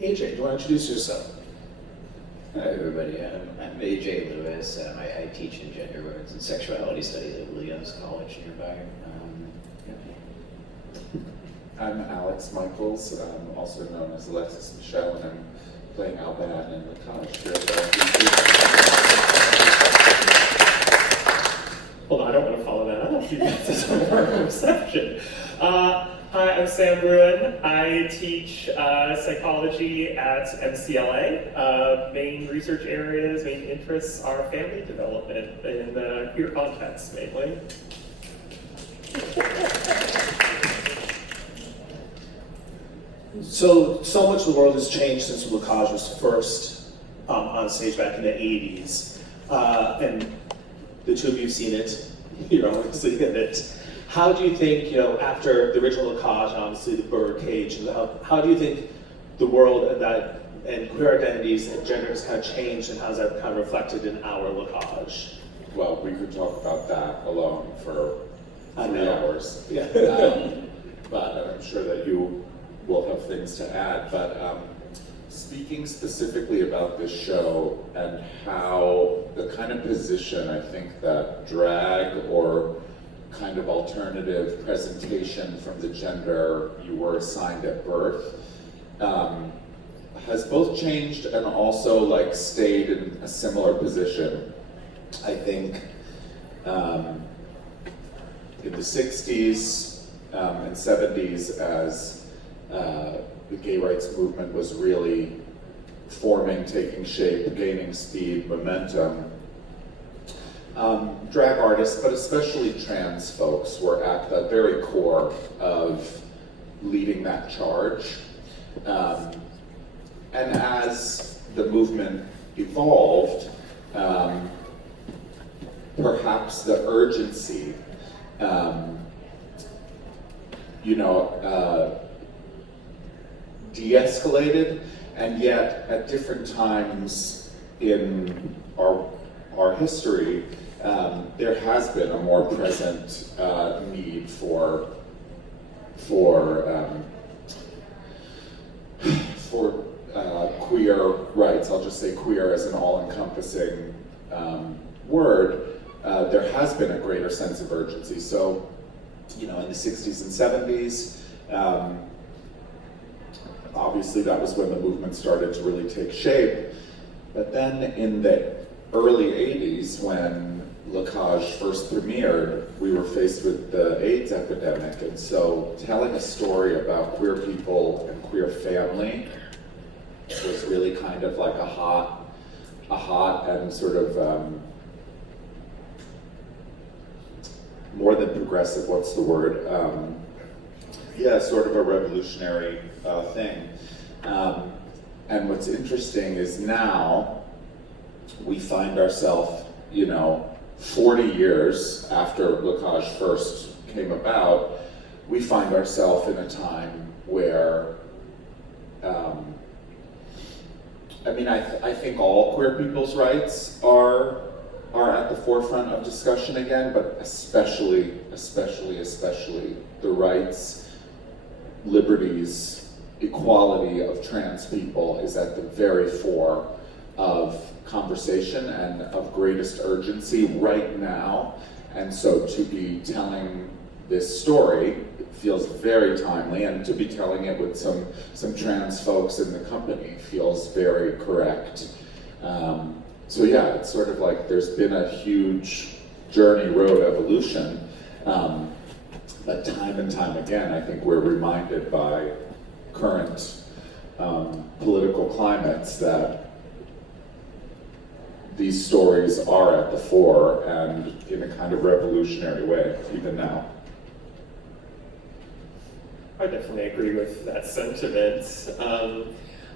AJ, do you want to introduce yourself? Hi everybody, I'm AJ Lewis. I teach in gender and sexuality studies at Williams College nearby. I'm Alex Michaels, also known as Alexis Michelle, and I'm playing Alban in the College here. Hold on, I don't want to follow that up. You got some more reception. Hi, I'm Sam Bruun. I teach psychology at MCLA. Main research areas, main interests are family development in the queer context mainly. So much of the world has changed since Lacage was first on stage back in the 80s. And the two of you have seen it, you're obviously in it. How do you think, after the original Lacage, obviously the Birdcage, how do you think the world and queer identities and gender has kind of changed, and how is that kind of reflected in our Lacage? Well, we could talk about that alone for 3 hours. Yeah. But I'm sure that you will have things to add. But speaking specifically about this show and how the kind of position I think that drag or kind of alternative presentation from the gender you were assigned at birth has both changed and also stayed in a similar position. I think in the 60s and 70s, as the gay rights movement was really forming, taking shape, gaining speed, momentum, drag artists, but especially trans folks, were at the very core of leading that charge. And as the movement evolved, perhaps the urgency, de-escalated, and yet at different times in our history, there has been a more present need for queer rights. I'll just say queer as an all-encompassing word. There has been a greater sense of urgency. So, in the 60s and 70s, obviously that was when the movement started to really take shape. But then in the early 80s, when Lacage first premiered, we were faced with the AIDS epidemic. And so telling a story about queer people and queer family was really kind of like a hot and sort of more than progressive, what's the word? Sort of a revolutionary thing. And what's interesting is now we find ourselves, 40 years after Lacage first came about, we find ourselves in a time where, I think all queer people's rights are at the forefront of discussion again, but especially the rights, liberties, equality of trans people is at the very fore of conversation and of greatest urgency right now. And so to be telling this story feels very timely, and to be telling it with some trans folks in the company feels very correct. It's sort of like there's been a huge journey, road, evolution, but time and time again, I think we're reminded by current political climates that these stories are at the fore, and in a kind of revolutionary way, even now. I definitely agree with that sentiment.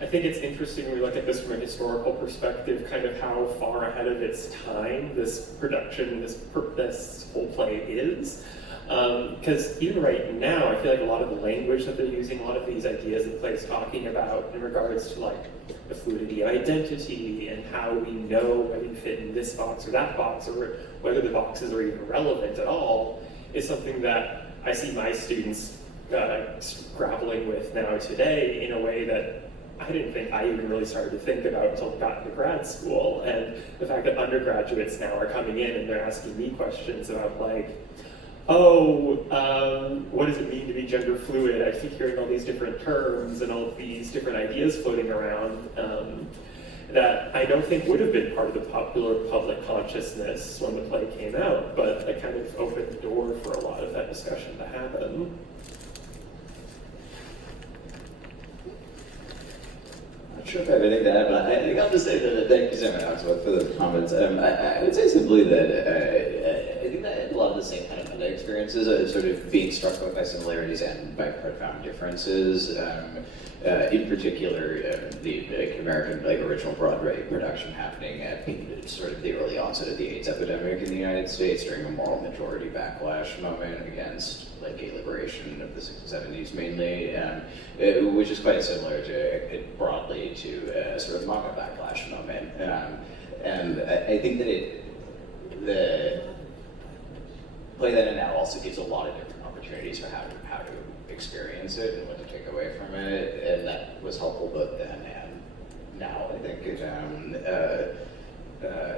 I think it's interesting when we look at this from a historical perspective, kind of how far ahead of its time this production, this whole play is. Because even right now, I feel like a lot of the language that they're using, a lot of these ideas the play is talking about in regards to the fluidity of identity and how we know whether you fit in this box or that box, or whether the boxes are even relevant at all, is something that I see my students grappling with now today in a way that I didn't think I even really started to think about until I got into grad school. And the fact that undergraduates now are coming in and they're asking me questions about like, what does it mean to be gender fluid? I keep hearing all these different terms and all of these different ideas floating around that I don't think would have been part of the popular public consciousness when the play came out, but it kind of opened the door for a lot of that discussion to happen. Not sure if I have anything to add, but I think I'll just say that thank you, Samuel, for the comments. I would say simply that I think that I had a lot of the same kind of experiences, sort of being struck both by similarities and by profound differences. In particular, the American original Broadway production happening at sort of the early onset of the AIDS epidemic in the United States during a moral majority backlash moment against gay liberation of the 60s and 70s mainly, which is quite similar to broadly to sort of MAGA backlash moment. And I think that the play then and now also gives a lot of different opportunities for how to experience it and what to take away from it, and that was helpful both then and now, I think. And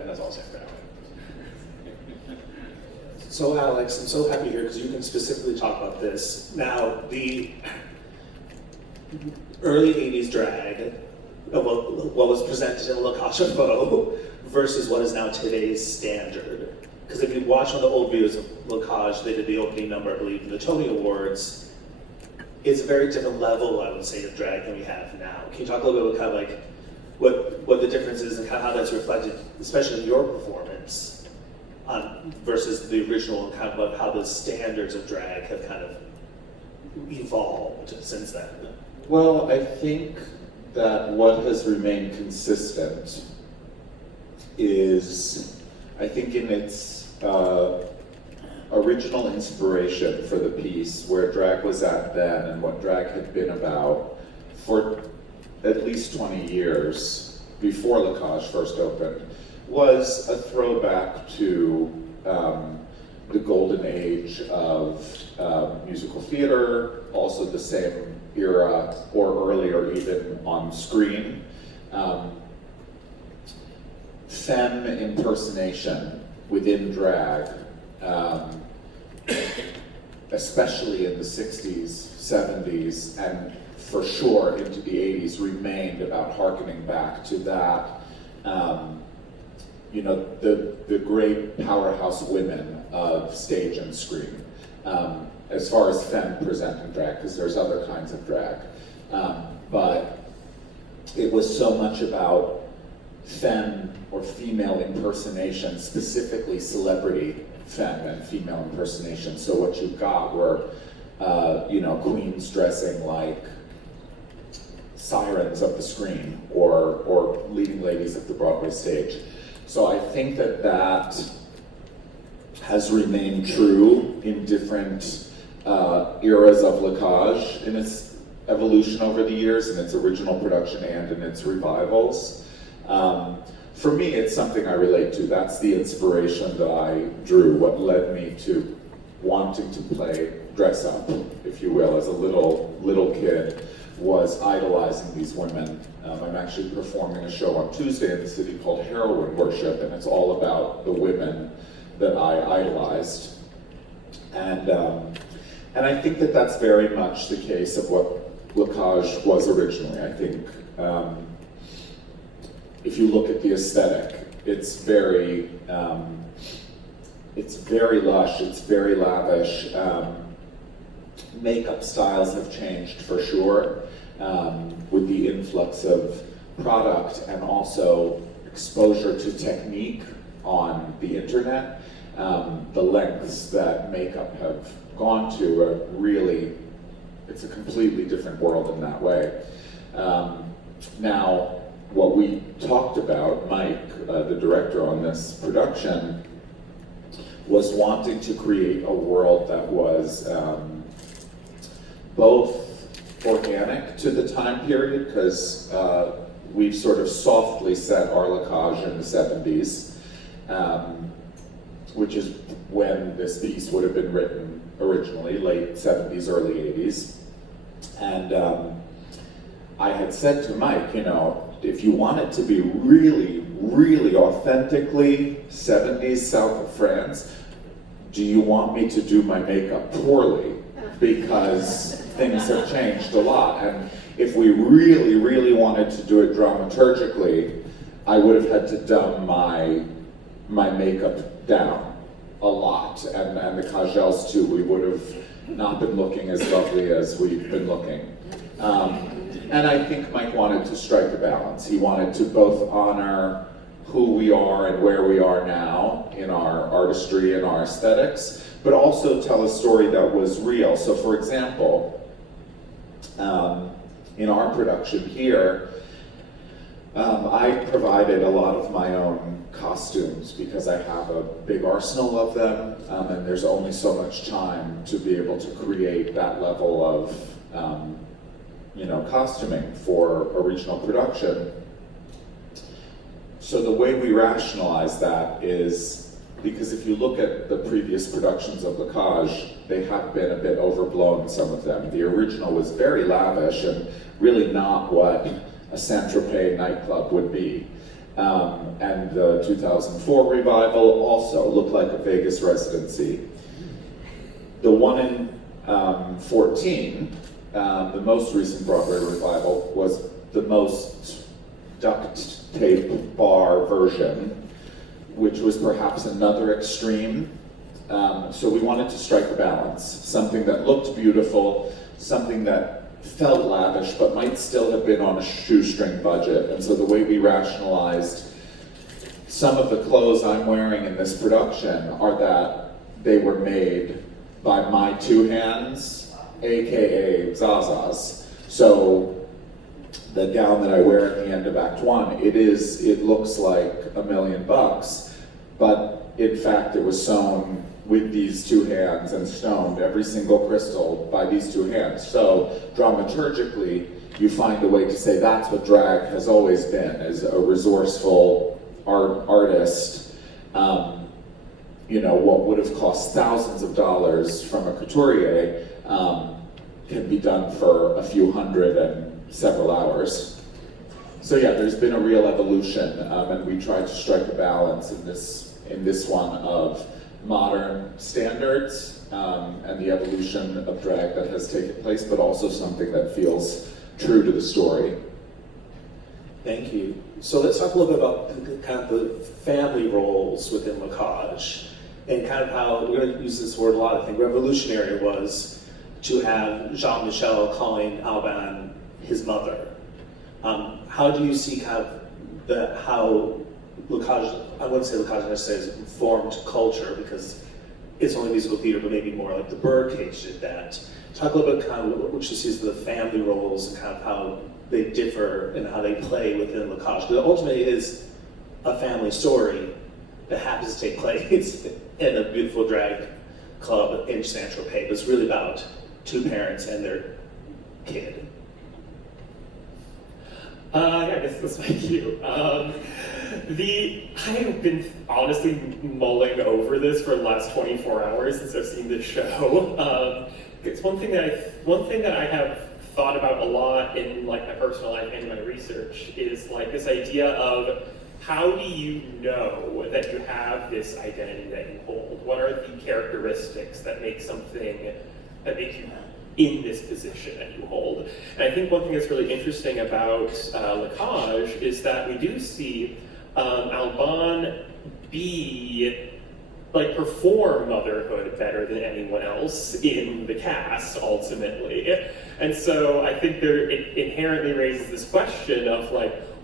that's all I'll say for now. So Alex, I'm so happy here because you can specifically talk about this. Now, the early 80s drag, what was presented in La Cage Faux versus what is now today's standard. Because if you watch one of the old videos of La Cage, they did the opening number, I believe, in the Tony Awards. It's a very different level, I would say, of drag than we have now. Can you talk a little bit about kind of what the difference is and kind of how that's reflected, especially in your performance, versus the original, and kind of how the standards of drag have kind of evolved since then? Well, I think that what has remained consistent is, I think in its original inspiration for the piece, where drag was at then and what drag had been about for at least 20 years before La Cage first opened, was a throwback to the golden age of musical theater, also the same era or earlier even on screen. Femme impersonation within drag, especially in the 60s, 70s, and for sure into the 80s, remained about hearkening back to that, the great powerhouse women of stage and screen, as far as femme presenting drag, because there's other kinds of drag. But it was so much about femme or female impersonation, specifically celebrity femme and female impersonation. So what you got were, queens dressing like sirens of the screen or leading ladies of the Broadway stage. So I think that has remained true in different eras of La Cage in its evolution over the years, in its original production and in its revivals. For me, it's something I relate to. That's the inspiration that I drew, what led me to wanting to play dress up, if you will, as a little kid, was idolizing these women. I'm actually performing a show on Tuesday in the city called Heroine Worship, and it's all about the women that I idolized. And I think that that's very much the case of what La Cage was originally. I think if you look at the aesthetic, it's very lush, it's very lavish. Makeup styles have changed for sure, with the influx of product and also exposure to technique on the internet. The lengths that makeup have gone to are really, it's a completely different world in that way. Now, what we talked about, Mike, the director on this production, was wanting to create a world that was both organic to the time period, because we've sort of softly set our La Cage in the 70s, which is when this piece would have been written originally, late 70s, early 80s. And I had said to Mike, if you want it to be really, really authentically 70s South of France, do you want me to do my makeup poorly? Because things have changed a lot. And if we really, really wanted to do it dramaturgically, I would have had to dumb my makeup down a lot. And the kajals too, we would have not been looking as lovely as we've been looking. And I think Mike wanted to strike a balance. He wanted to both honor who we are and where we are now in our artistry and our aesthetics, but also tell a story that was real. So for example, in our production here, I provided a lot of my own costumes because I have a big arsenal of them, and there's only so much time to be able to create that level of costuming for a regional production. So the way we rationalize that is, because if you look at the previous productions of La Cage, they have been a bit overblown, some of them. The original was very lavish and really not what a Saint-Tropez nightclub would be. And the 2004 revival also looked like a Vegas residency. The one in 14, the most recent Broadway revival, was the most duct tape bar version, which was perhaps another extreme. So we wanted to strike a balance, something that looked beautiful, something that felt lavish, but might still have been on a shoestring budget. And so the way we rationalized some of the clothes I'm wearing in this production are that they were made by my two hands, AKA Zaza's. So the gown that I wear at the end of Act 1, it looks like $1 million, but in fact it was sewn with these two hands and stoned, every single crystal, by these two hands. So dramaturgically, you find a way to say that's what drag has always been, as a resourceful artist. What would have cost thousands of dollars from a couturier can be done for a few hundred and several hours. So yeah, there's been a real evolution, and we tried to strike a balance in this one of modern standards and the evolution of drag that has taken place, but also something that feels true to the story. Thank you. So let's talk a little bit about kind of the family roles within La Cage, and kind of how, we're going to use this word a lot, I think revolutionary was to have Jean-Michel calling Alban his mother. How do you see kind of how La Cage, I wouldn't say La Cage necessarily has informed culture because it's only musical theater, but maybe more like the Birdcage did that. Talk a little bit kind of what you see as the family roles and kind of how they differ and how they play within La Cage. Because ultimately it is a family story that happens to take place in a beautiful drag club in Saint-Tropez, but it's really about two parents and their kid. I guess this might be you. I have been honestly mulling over this for the last 24 hours since I've seen this show. It's one thing that I have thought about a lot in like my personal life and my research is like this idea of how do you know that you have this identity that you hold? What are the characteristics that make you in this position that you hold? And I think one thing that's really interesting about La Cage is that we do see Alban perform motherhood better than anyone else in the cast, ultimately. And so I think it inherently raises this question of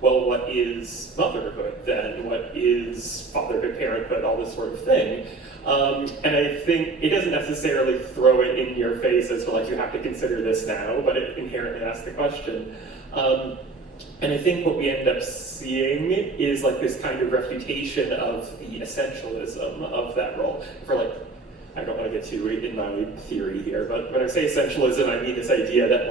well, what is motherhood then? What is fatherhood, parenthood, all this sort of thing? And I think it doesn't necessarily throw it in your face as to you have to consider this now, but it inherently asks the question. And I think what we end up seeing is this kind of refutation of the essentialism of that role. I don't want to get too in my theory here, but when I say essentialism, I mean this idea that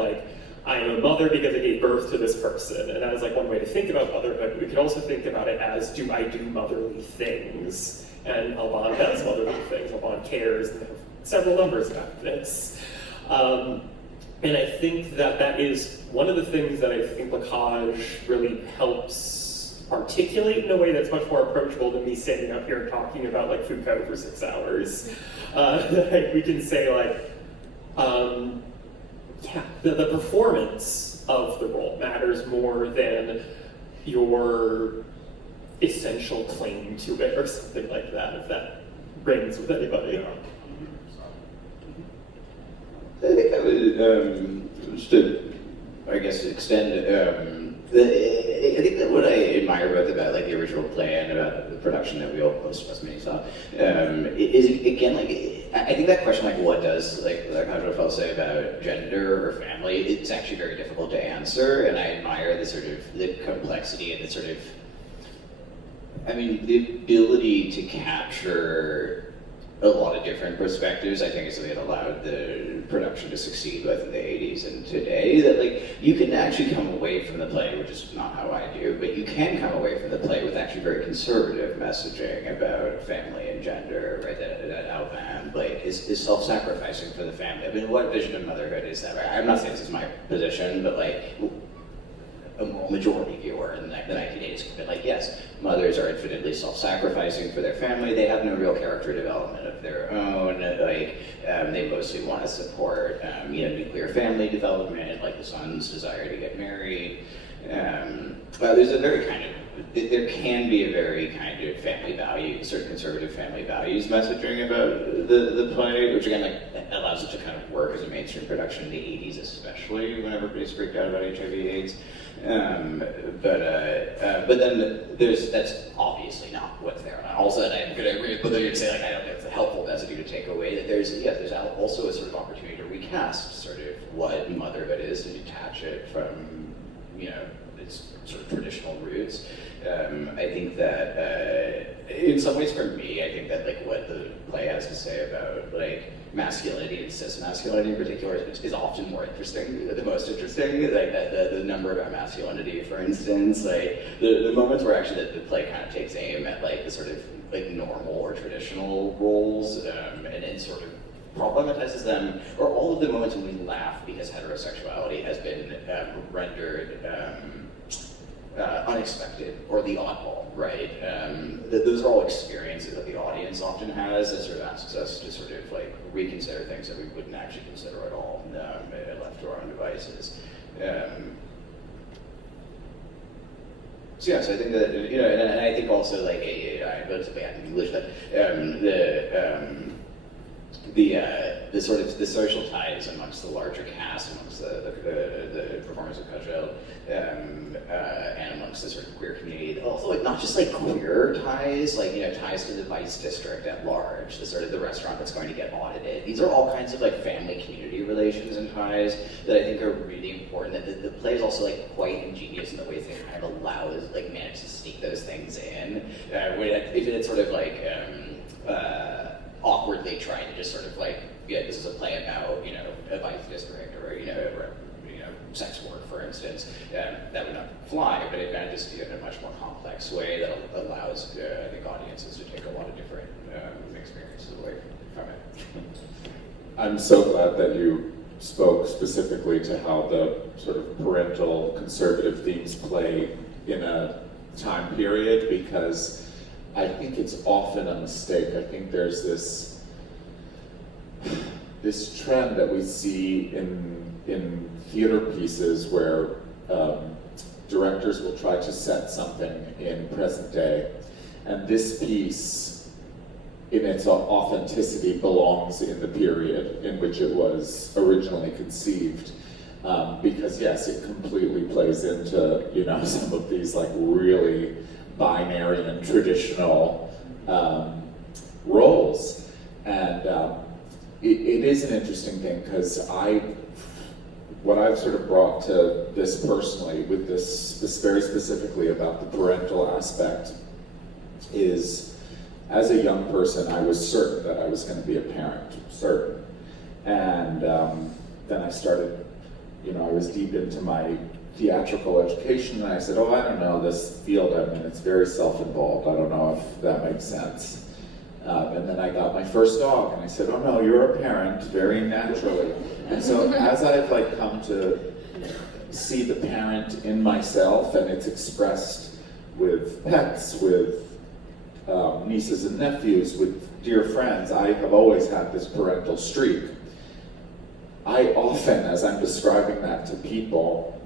I am a mother because I gave birth to this person, and that is one way to think about motherhood. We could also think about it as, do I do motherly things? And Alban does motherly things. Alban cares, and there are several numbers about this. And I think that is one of the things that I think Lacage really helps articulate in a way that's much more approachable than me sitting up here and talking about like Foucault for 6 hours. We can say like, the performance of the role matters more than your essential claim to it or something like that, if that rings with anybody. I think I would just to, I guess, extend. I think that what I admire both about like the original play and about the production that we all most of us maybe saw is again like I think that question like what does like Folles say about gender or family, it's actually very difficult to answer, and I admire the sort of the complexity and the sort of the ability to capture a lot of different perspectives. I think is something that allowed the production to succeed both in the 80s and today, that like you can actually come away from the play, which is not how I do, but you can come away from the play with actually very conservative messaging about family and gender, right? That Alban like is self-sacrificing for the family. I mean, what vision of motherhood is that? Right? I'm not saying this is my position, but like a moral majority viewer in the 1980s, but like, yes, mothers are infinitely self-sacrificing for their family. They have no real character development of their own. Like, they mostly want to support, nuclear family development, like the son's desire to get married. There's a very kind of, there can be a very kind of family value, sort of conservative family values messaging about the play, which again, like, allows it to kind of work as a mainstream production in the 80s, especially when everybody's freaked out about HIV/AIDS. But then that's obviously not what's there. And also, and I'm going to agree with both of you and say, like, I don't think it's a helpful message to take away that there's also a sort of opportunity to recast sort of what motherhood is, to detach it from, its sort of traditional roots. I think that in some ways for me, I think that like what the play has to say about like masculinity and cis masculinity in particular is often more interesting, the most interesting. Like the number about masculinity, for instance, like the moments where actually the play kind of takes aim at like the sort of like normal or traditional roles and sort of problematizes them, or all of the moments when we laugh because heterosexuality has been rendered unexpected or the oddball, right? Those are all experiences that the audience often has that sort of asks us to sort of like reconsider things that we wouldn't actually consider at all left to our own devices. So I think that, and I think also like, I wrote something out in English that the sort of the social ties amongst the larger cast, amongst the performers of Cajal, and amongst the sort of queer community, also like not just like queer ties, like ties to the vice district at large, the sort of the restaurant that's going to get audited. These are all kinds of like family community relations and ties that I think are really important. That the play is also like quite ingenious in the ways that kind of allows like manage to sneak those things in. If it's sort of like awkwardly trying to just sort of like, this is a play about, a vice district or, sex work, for instance, that would not fly, but it kind of just in a much more complex way that allows, I think, audiences to take a lot of different experiences away from it. I'm so glad that you spoke specifically to how the sort of parental conservative themes play in a time period, because I think it's often a mistake. I think there's this trend that we see in theater pieces where directors will try to set something in present day, and this piece in its authenticity belongs in the period in which it was originally conceived, because yes, it completely plays into some of these like really binary and traditional roles, and it is an interesting thing, because what I've sort of brought to this personally, with this very specifically about the parental aspect, is as a young person I was certain that I was going to be a parent, certain, and then I started, I was deep into my theatrical education, and I said, I don't know, this field I'm in, it's very self-involved, I don't know if that makes sense. And then I got my first dog, and I said, oh no, you're a parent, very naturally. And so as I've like come to see the parent in myself, and it's expressed with pets, with nieces and nephews, with dear friends, I have always had this parental streak. I often, as I'm describing that to people,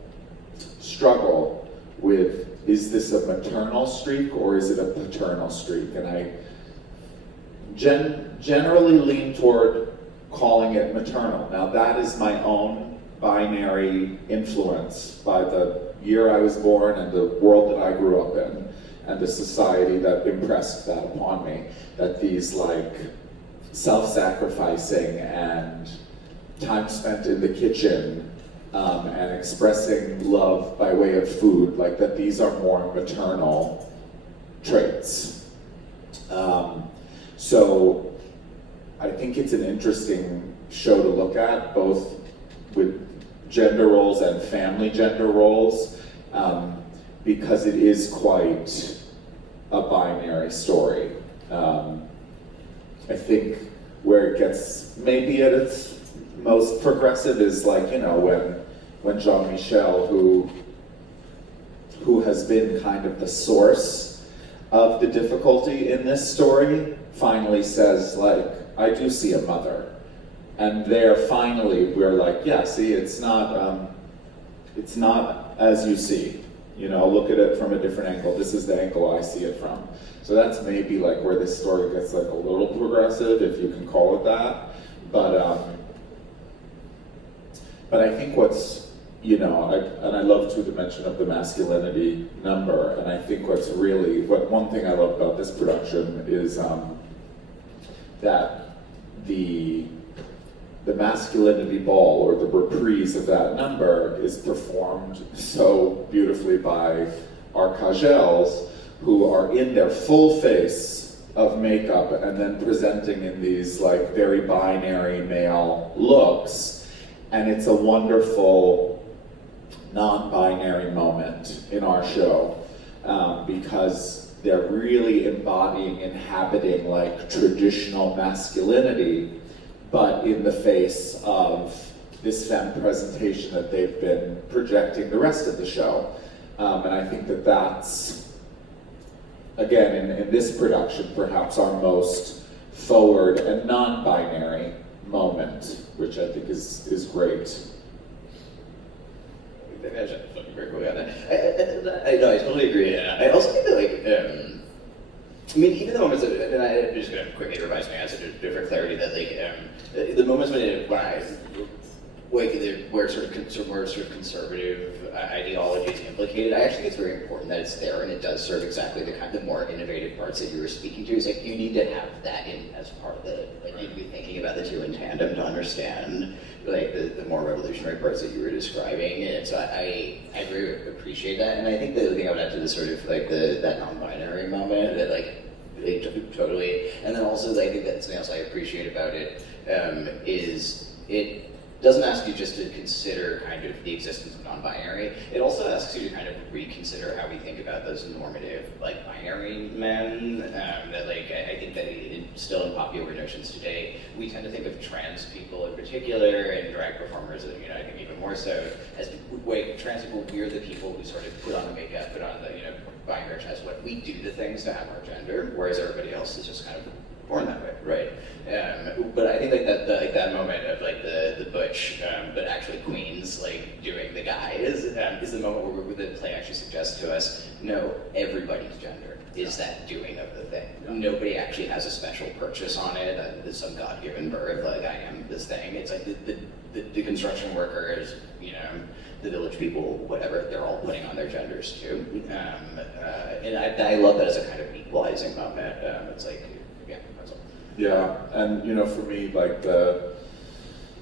struggle with, is this a maternal streak or is it a paternal streak? And I generally lean toward calling it maternal. Now that is my own binary influence by the year I was born and the world that I grew up in and the society that impressed that upon me, that these like self-sacrificing and time spent in the kitchen and expressing love by way of food, like that these are more maternal traits. So I think it's an interesting show to look at, both with gender roles and family gender roles, because it is quite a binary story. I think where it gets maybe at its most progressive is like, you know, when Jean Michel, who has been kind of the source of the difficulty in this story, finally says like, I do see a mother. And there finally we're like, yeah, see, it's not as you see. You know, look at it from a different angle. This is the angle I see it from. So that's maybe like where this story gets like a little progressive, if you can call it that. But I think what's, you know, I love too the mention of the masculinity number, and I think one thing I love about this production is that the masculinity ball, or the reprise of that number, is performed so beautifully by our Kajels, who are in their full face of makeup and then presenting in these like very binary male looks. And it's a wonderful non-binary moment in our show, because they're really inhabiting like traditional masculinity, but in the face of this femme presentation that they've been projecting the rest of the show. And I think that that's, again, in this production, perhaps our most forward and non-binary moment, which I think is great. I should very quickly on that. I totally agree. I also think that, like, I mean, even the moments that, and I'm just going to quickly revise my answer for clarity, that like the moments where sort of conservative ideology is implicated, I actually think it's very important that it's there, and it does serve exactly the more innovative parts that you were speaking to. It's like you need to have that in as part of the, like, you need to be thinking about the two in tandem to understand like the more revolutionary parts that you were describing. And so I really appreciate that, and I think the thing I would add to this sort of like that non-binary moment that like totally, and then also I think that's something else I appreciate about it is it doesn't ask you just to consider kind of the existence of non-binary. It also asks you to kind of reconsider how we think about those normative, like, binary men. That, like, I think that still in popular notions today, we tend to think of trans people in particular, and drag performers, you know, I think even more so, as trans people, we're the people who sort of put on the makeup, put on the, you know, binary as what we do the things to have our gender, whereas everybody else is just kind of born that way, right? But I think like that moment of like the butch, but actually queens like doing the guys is the moment where the play actually suggests to us, no, everybody's gender is that doing of the thing. Nobody actually has a special purchase on it. There's some God-given birth, like I am this thing. It's like the construction workers, you know, the village people, whatever, they're all putting on their genders too. And I love that as a kind of equalizing moment. It's like, yeah, that's all. Yeah, and you know, for me, like the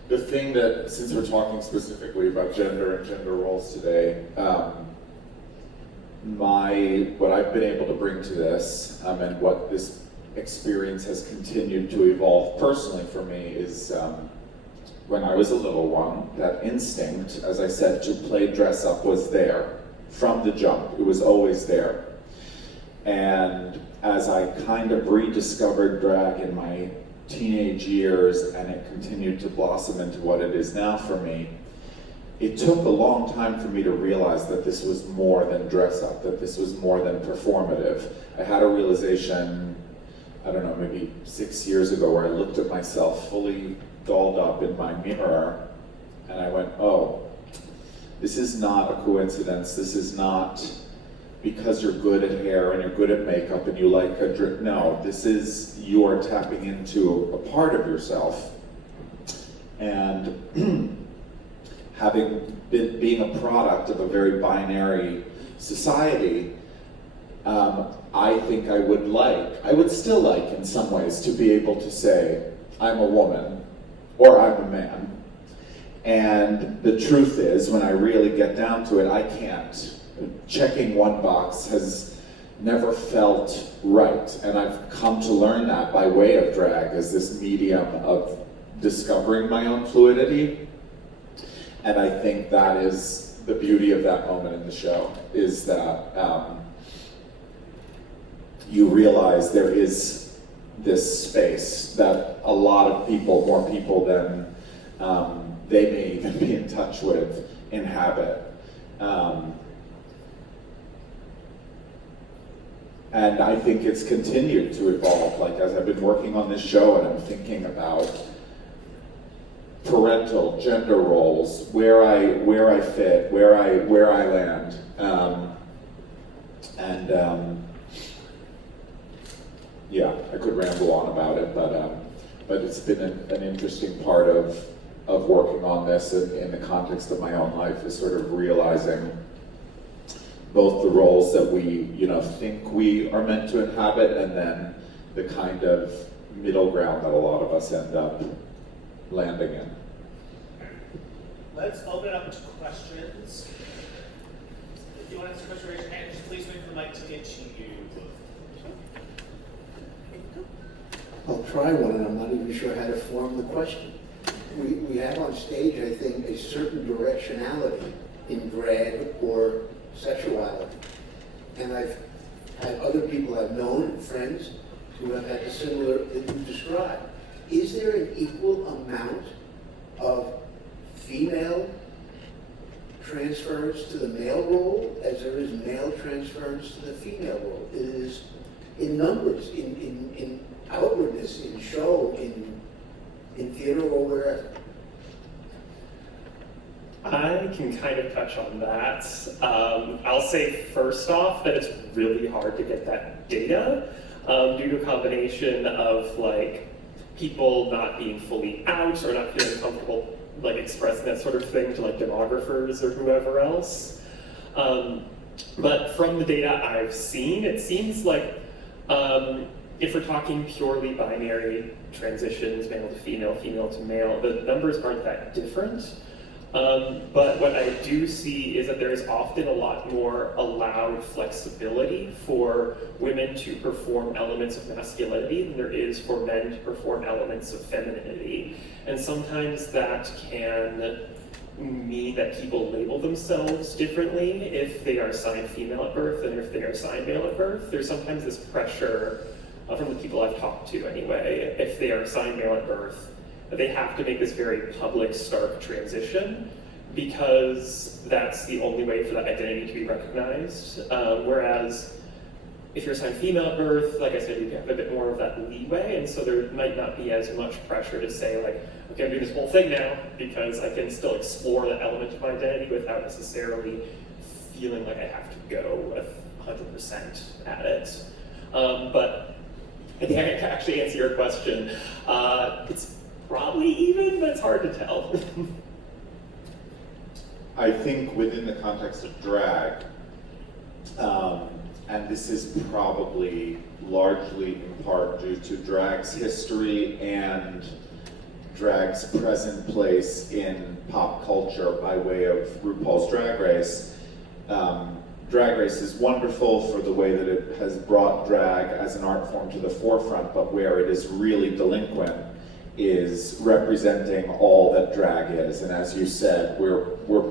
thing that, since we're talking specifically about gender and gender roles today, what I've been able to bring to this, and what this experience has continued to evolve personally for me is when I was a little one, that instinct, as I said, to play dress up was there from the jump. It was always there. And as I kind of rediscovered drag in my teenage years and it continued to blossom into what it is now for me, it took a long time for me to realize that this was more than dress up, that this was more than performative. I had a realization, I don't know, maybe 6 years ago, where I looked at myself fully dolled up in my mirror and I went, oh, this is not a coincidence. This is not because you're good at hair and you're good at makeup and you like a drip. No, this is, you are tapping into a part of yourself. And being a product of a very binary society, I think I would still like in some ways to be able to say, I'm a woman or I'm a man. And the truth is, when I really get down to it, I can't. Checking one box has never felt right. And I've come to learn that by way of drag as this medium of discovering my own fluidity. And I think that is the beauty of that moment in the show, is that you realize there is this space that a lot of people, more people than they may even be in touch with, inhabit. And I think it's continued to evolve. Like, as I've been working on this show and I'm thinking about parental gender roles, where I fit, where I land, yeah, I could ramble on about it, but it's been an interesting part of working on this in the context of my own life, is sort of realizing both the roles that we, think we are meant to inhabit, and then the kind of middle ground that a lot of us end up landing in. Let's open it up to questions. If you want to ask a question, raise your hand. Just please wait for the mic to get to you. I'll try one, and I'm not even sure how to form the question. We have on stage, I think, a certain directionality in drag or sexuality. And I've had other people I've known, friends, who have had the similar that you described. Is there an equal amount of female transference to the male role as there is male transference to the female role? It is in numbers, in outwardness, in show, in theater or wherever. I can kind of touch on that. I'll say first off that it's really hard to get that data due to a combination of people not being fully out or not feeling comfortable expressing that sort of thing to demographers or whoever else. But from the data I've seen, it seems like if we're talking purely binary transitions, male to female, female to male, the numbers aren't that different. But what I do see is that there is often a lot more allowed flexibility for women to perform elements of masculinity than there is for men to perform elements of femininity. And sometimes that can mean that people label themselves differently if they are assigned female at birth and if they are assigned male at birth. There's sometimes this pressure from the people I've talked to anyway, if they are assigned male at birth, they have to make this very public, stark transition because that's the only way for that identity to be recognized. Whereas if you're assigned female at birth, like I said, you have a bit more of that leeway, and so there might not be as much pressure to say okay, I'm doing this whole thing now because I can still explore that element of my identity without necessarily feeling like I have to go 100% at it. But I think I can actually answer your question. It's probably even, but it's hard to tell. I think within the context of drag, and this is probably largely in part due to drag's history and drag's present place in pop culture by way of RuPaul's Drag Race. Drag Race is wonderful for the way that it has brought drag as an art form to the forefront, but where it is really delinquent is representing all that drag is. And as you said, we're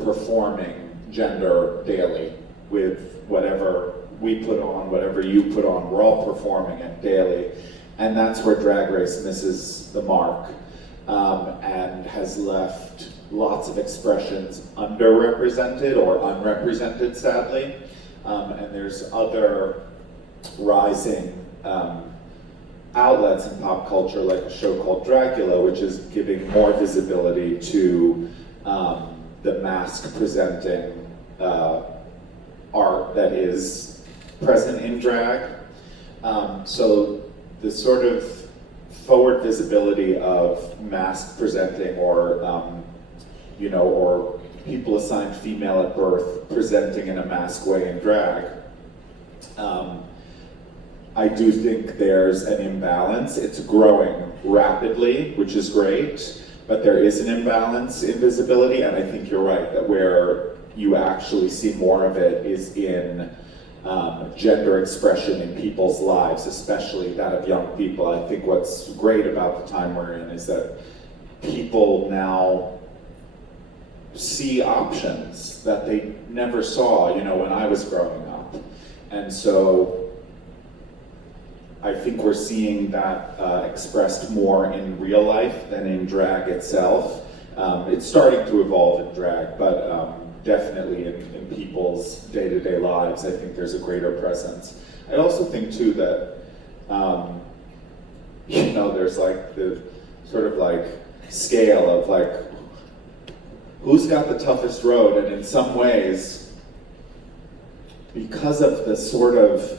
performing gender daily with whatever we put on, whatever you put on, we're all performing it daily. And that's where Drag Race misses the mark, and has left lots of expressions underrepresented or unrepresented, sadly. And there's other rising outlets in pop culture, like a show called Dracula, which is giving more visibility to the mask-presenting art that is present in drag. So the sort of forward visibility of mask-presenting, or or people assigned female at birth presenting in a mask way in drag. I do think there's an imbalance. It's growing rapidly, which is great, but there is an imbalance in visibility, and I think you're right, that where you actually see more of it is in gender expression in people's lives, especially that of young people. I think what's great about the time we're in is that people now see options that they never saw, when I was growing up. And so I think we're seeing that expressed more in real life than in drag itself. It's starting to evolve in drag, but definitely in people's day-to-day lives, I think there's a greater presence. I also think too that, there's like the sort of like scale of like, who's got the toughest road? And in some ways, because of the sort of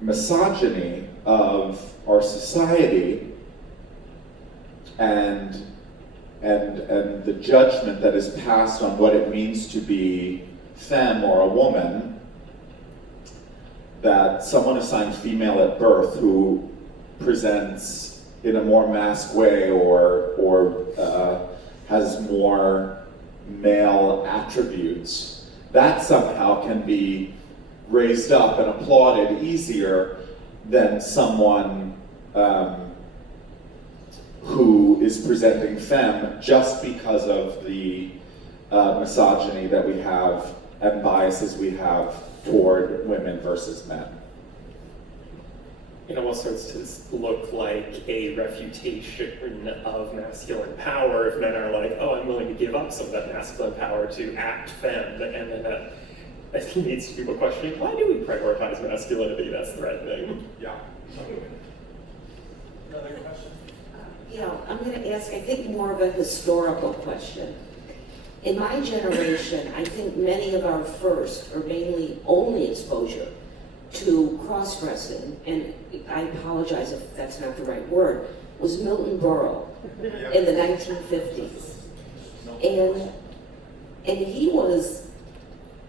misogyny of our society and the judgment that is passed on what it means to be femme or a woman, that someone assigned female at birth who presents in a more masked way or has more male attributes, that somehow can be raised up and applauded easier than someone who is presenting femme, just because of the misogyny that we have and biases we have toward women versus men. It almost starts to look like a refutation of masculine power if men are like, oh, I'm willing to give up some of that masculine power to act femme, and then that leads to people questioning, why do we prioritize masculinity? That's threatening. Yeah. Another question? I'm going to ask, I think, more of a historical question. In my generation, I think many of our first, or mainly only exposure to cross-dressing, and I apologize if that's not the right word, was Milton Berle in the 1950s. And he was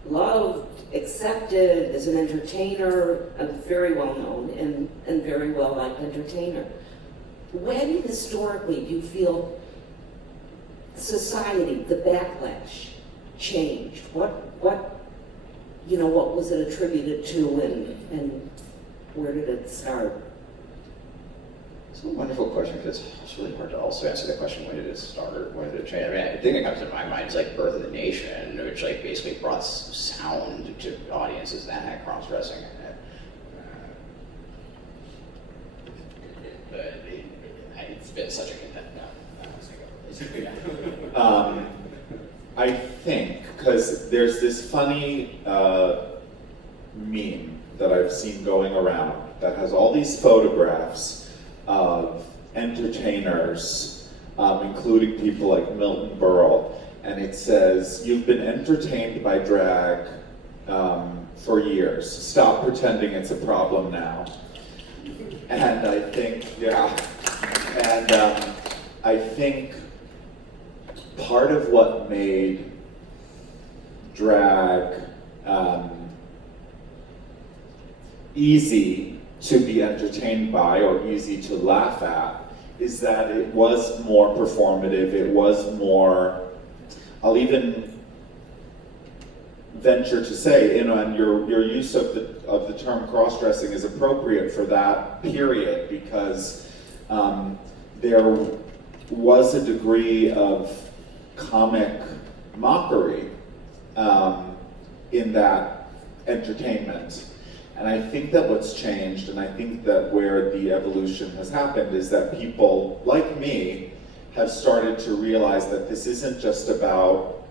loved, accepted as an entertainer, a very well-known and very well-liked entertainer. When historically do you feel society, the backlash, changed? What was it attributed to, and where did it start? It's a wonderful question, because it's really hard to also answer the question, when did it start, when did it change? I mean, the thing that comes to my mind is like Birth of the Nation, which like basically brought sound to audiences that had cross-dressing in it. But it's been such a contest now. I think, because there's this funny meme that I've seen going around that has all these photographs of entertainers, including people like Milton Berle, and it says, "You've been entertained by drag for years. Stop pretending it's a problem now." And I think, I think part of what made drag easy to be entertained by or easy to laugh at is that it was more performative, it was more, I'll even venture to say, and your use of the term cross-dressing is appropriate for that period, because there was a degree of comic mockery in that entertainment. And I think that what's changed, and I think that where the evolution has happened, is that people like me have started to realize that this isn't just about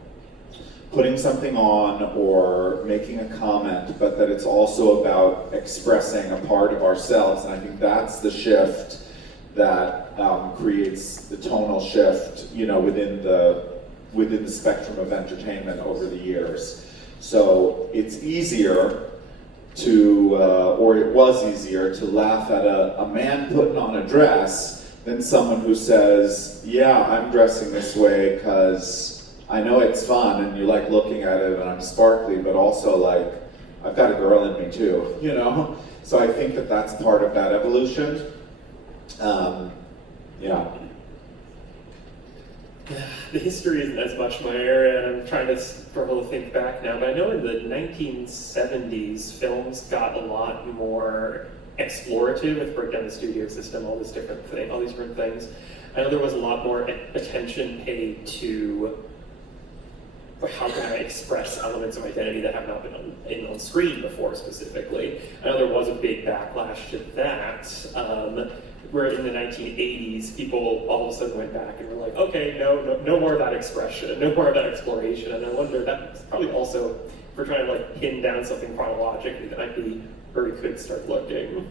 putting something on or making a comment, but that it's also about expressing a part of ourselves. And I think that's the shift that creates the tonal shift, you know, within the spectrum of entertainment over the years. So it's easier to, or it was easier to laugh at a man putting on a dress than someone who says, yeah, I'm dressing this way because I know it's fun and you like looking at it and I'm sparkly, but also like, I've got a girl in me too, you know? So I think that that's part of that evolution. Yeah. The history isn't as much my area, and I'm trying to struggle to think back now, but I know in the 1970s, films got a lot more explorative with break down the studio system, all these different things. I know there was a lot more attention paid to how can I express elements of identity that have not been on screen before specifically. I know there was a big backlash to that. Where in the 1980s, people all of a sudden went back and were like, okay, no more of that expression, no more of that exploration. And I wonder, that's probably also, if we're trying to like pin down something chronologically, that might be where we could start looking.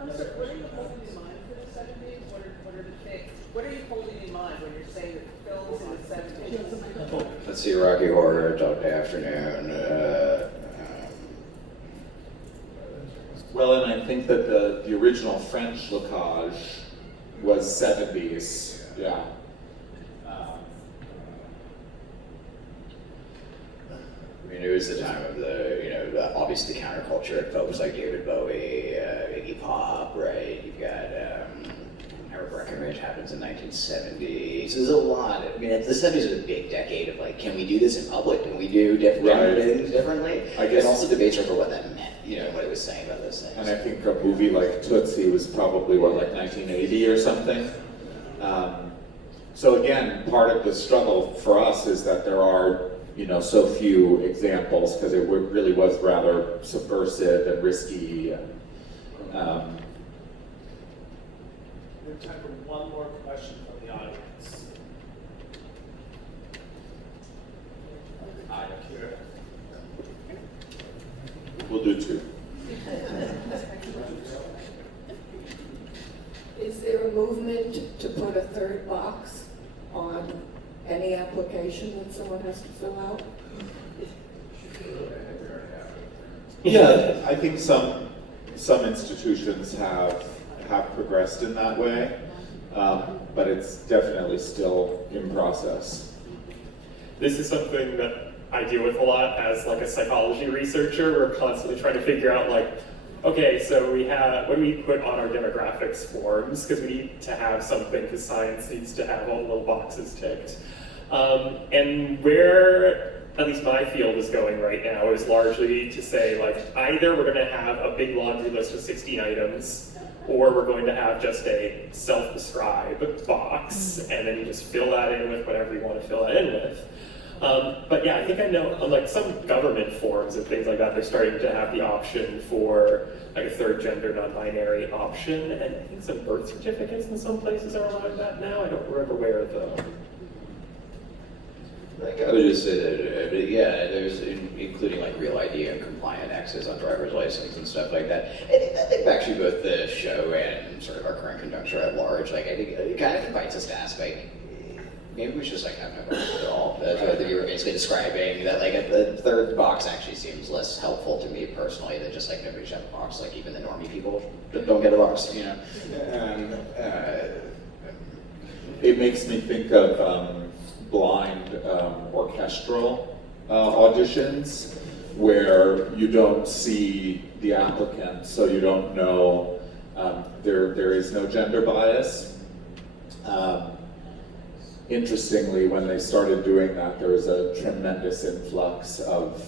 I'm sorry, what are you holding in mind for the 70s? What are you holding in mind when you're saying that films in the 70s? Let's see, Rocky Horror, Dog Day Afternoon. Well, and I think that the original French Locage was 70s, yeah. I mean, it was the time of obviously the counterculture, folks like David Bowie, Iggy Pop, right? You've got Eric Breckenridge happens in 1970. So there's a lot. I mean, the 70s is a big decade of like, can we do this in public? Can we do different things differently? I guess, and also debates over what that meant, what it was saying about those things. And I think a movie like Tootsie was probably, like 1980 or something? So again, part of the struggle for us is that there are, so few examples, because it really was rather subversive and risky. We have time for one more question from the audience. We'll do two. Is there a movement to put a third box on any application that someone has to fill out? Yeah, I think some institutions have progressed in that way, but it's definitely still in process. This is something that I deal with a lot as like a psychology researcher. We're constantly trying to figure out like, okay, so what do we put on our demographics forms? Because we need to have something, because science needs to have all the little boxes ticked. And where at least my field is going right now is largely to say like, either we're going to have a big laundry list of 16 items, or we're going to have just a self-describe box, and then you just fill that in with whatever you want to fill that in with. But yeah, I think I know, like some government forms and things like that, they're starting to have the option for like a third gender non-binary option, and I think some birth certificates in some places are allowing that now. I don't remember where though. I would just say that, there's including like real ID and compliant access on driver's license and stuff like that. I think actually both the show and sort of our current conjuncture at large, like I think it kind of invites us to ask like, maybe we should just like have no box at all. That's what I think you were basically describing, that like the third box actually seems less helpful to me personally than just like nobody should have a box, like even the normie people don't get a box, It makes me think of blind orchestral auditions where you don't see the applicant, so you don't know, there is no gender bias. Interestingly, when they started doing that, there was a tremendous influx of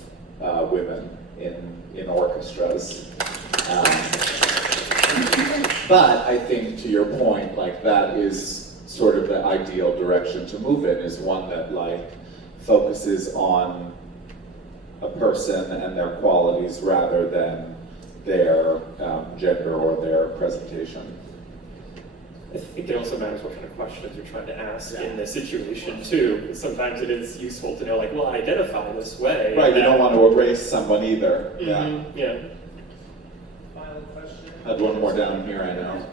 women in orchestras. But I think to your point, like that is sort of the ideal direction to move in, is one that like focuses on a person and their qualities rather than their gender or their presentation. I think it also matters what kind of questions you're trying to ask in this situation too. Because sometimes it is useful to know, like, well, I identify this way. Right, you don't want to erase someone either. Mm-hmm. Yeah. Final question. Had one more down here, I know.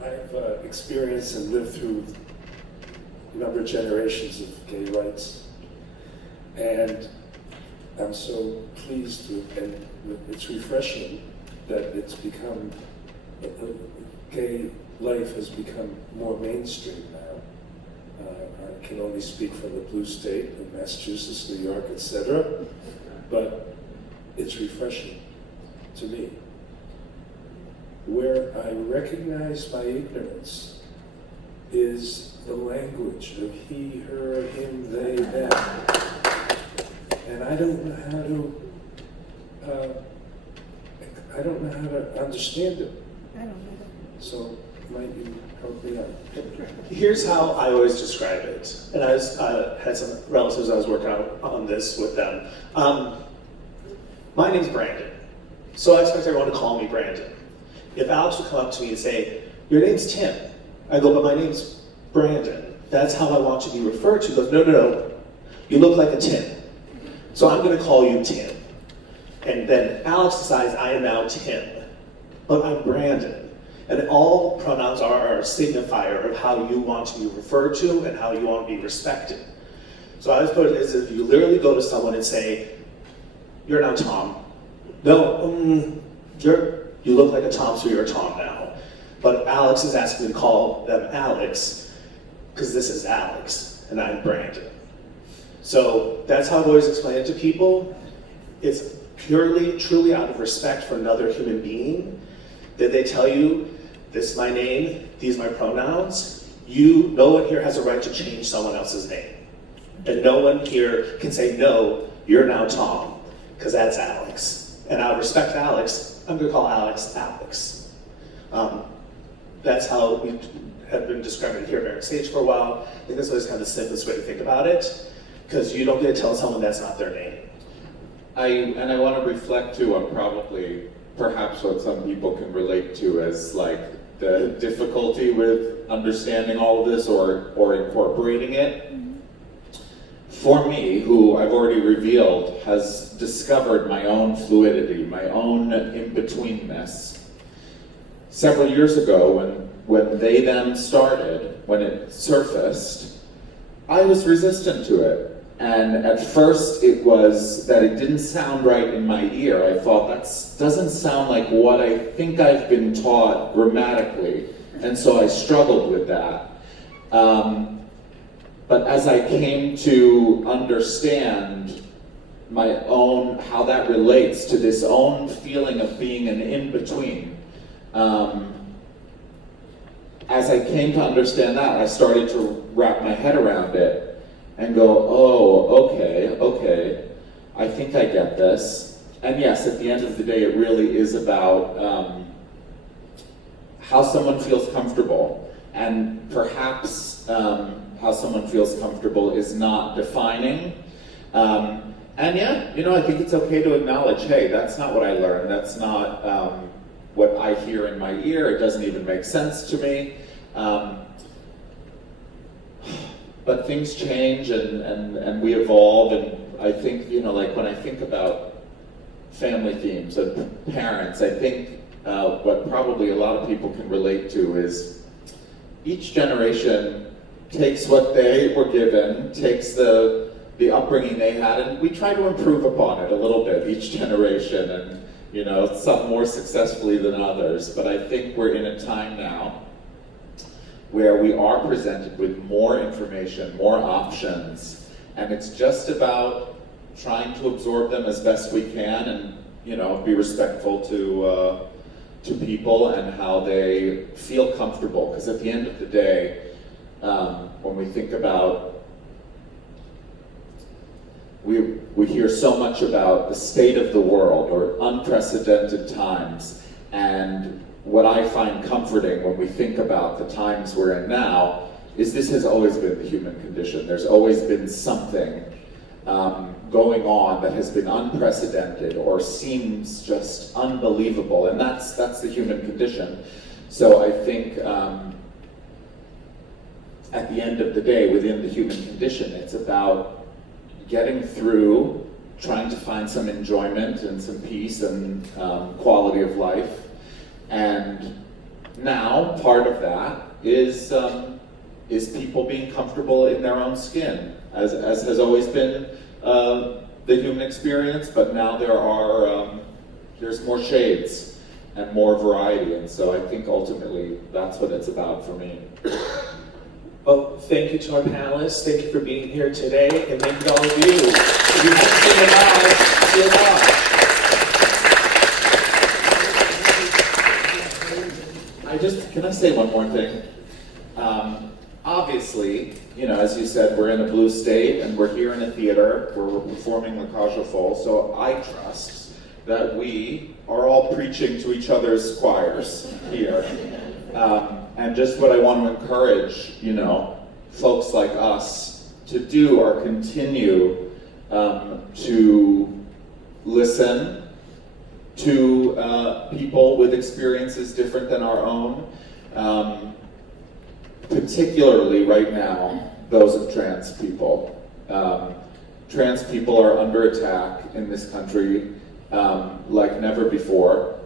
I've experienced and lived through a number of generations of gay rights, and I'm so pleased with, and it's refreshing that it's become, gay life has become more mainstream now. I can only speak from the blue state of Massachusetts, New York, etc., but it's refreshing to me. Where I recognize my ignorance is the language of he, her, him, they, them. And I don't know how to understand it. I don't know. So might you help me out? Here's how I always describe it. And I was, had some relatives I was working out on this with them. My name's Brandon. So I expect everyone to call me Brandon. If Alex would come up to me and say, your name's Tim, I go, but my name's Brandon. That's how I want to be referred to. He goes, no. You look like a Tim. So I'm going to call you Tim. And then Alex decides I am now Tim, but I'm Brandon. And all pronouns are a signifier of how you want to be referred to and how you want to be respected. So I always put it as if you literally go to someone and say, you're now Tom. No, you look like a Tom, so you're a Tom now. But Alex is asking me to call them Alex, because this is Alex, and I'm Brandon. So that's how I've always explained it to people. It's purely, truly out of respect for another human being that they tell you, this is my name, these are my pronouns. No one here has a right to change someone else's name. And no one here can say, no, you're now Tom, because that's Alex. And out of respect to Alex, I'm going to call Alex Alex. That's how we have been describing it here at American Stage for a while. I think that's always kind of the simplest way to think about it, because you don't get to tell someone that's not their name. I want to reflect too on probably perhaps what some people can relate to as like the difficulty with understanding all of this or incorporating it. For me, who I've already revealed has discovered my own fluidity, my own in-betweenness. Several years ago when they them started, when it surfaced, I was resistant to it. And at first it was that it didn't sound right in my ear. I thought, that doesn't sound like what I think I've been taught grammatically. And so I struggled with that. But as I came to understand my own, how that relates to this own feeling of being an in-between, as I came to understand that, I started to wrap my head around it and go, oh, okay, I think I get this. And yes, at the end of the day, it really is about how someone feels comfortable. And perhaps how someone feels comfortable is not defining. And yeah, I think it's okay to acknowledge, hey, that's not what I learned. That's not what I hear in my ear. It doesn't even make sense to me. But things change and we evolve, and I think, like when I think about family themes and parents, I think what probably a lot of people can relate to is each generation takes what they were given, takes the upbringing they had, and we try to improve upon it a little bit, each generation, and some more successfully than others. But I think we're in a time now where we are presented with more information, more options, and it's just about trying to absorb them as best we can and, be respectful to people and how they feel comfortable. Because at the end of the day, when we think about, we hear so much about the state of the world or unprecedented times, and what I find comforting when we think about the times we're in now is this has always been the human condition. There's always been something going on that has been unprecedented or seems just unbelievable, and that's the human condition. So I think at the end of the day, within the human condition, it's about getting through, trying to find some enjoyment and some peace and quality of life. And now part of that is people being comfortable in their own skin, as has always been the human experience, but now there's more shades and more variety, and so I think ultimately that's what it's about for me. Well, thank you to our panelists. Thank you for being here today, and thank you to all of you. If you haven't seen it live, see it live. Can I say one more thing? Obviously, as you said, we're in a blue state and we're here in a theater where we're performing La Cage aux Folles, so I trust that we are all preaching to each other's choirs here. And just what I want to encourage, folks like us to do or continue to listen to people with experiences different than our own, particularly right now, those of trans people. Trans people are under attack in this country like never before,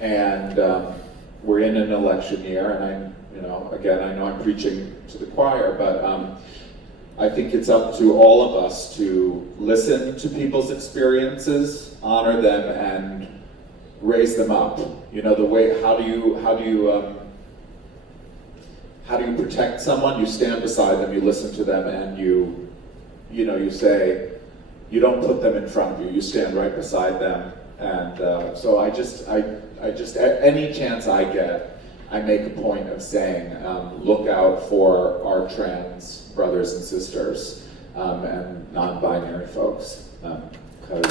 and we're in an election year, and again, I know I'm preaching to the choir, but I think it's up to all of us to listen to people's experiences, honor them, and raise them up. The way, how do you protect someone? You stand beside them, you listen to them, and you say, you don't put them in front of you, you stand right beside them. And so I just, any chance I get, I make a point of saying, look out for our trans brothers and sisters and non-binary folks, because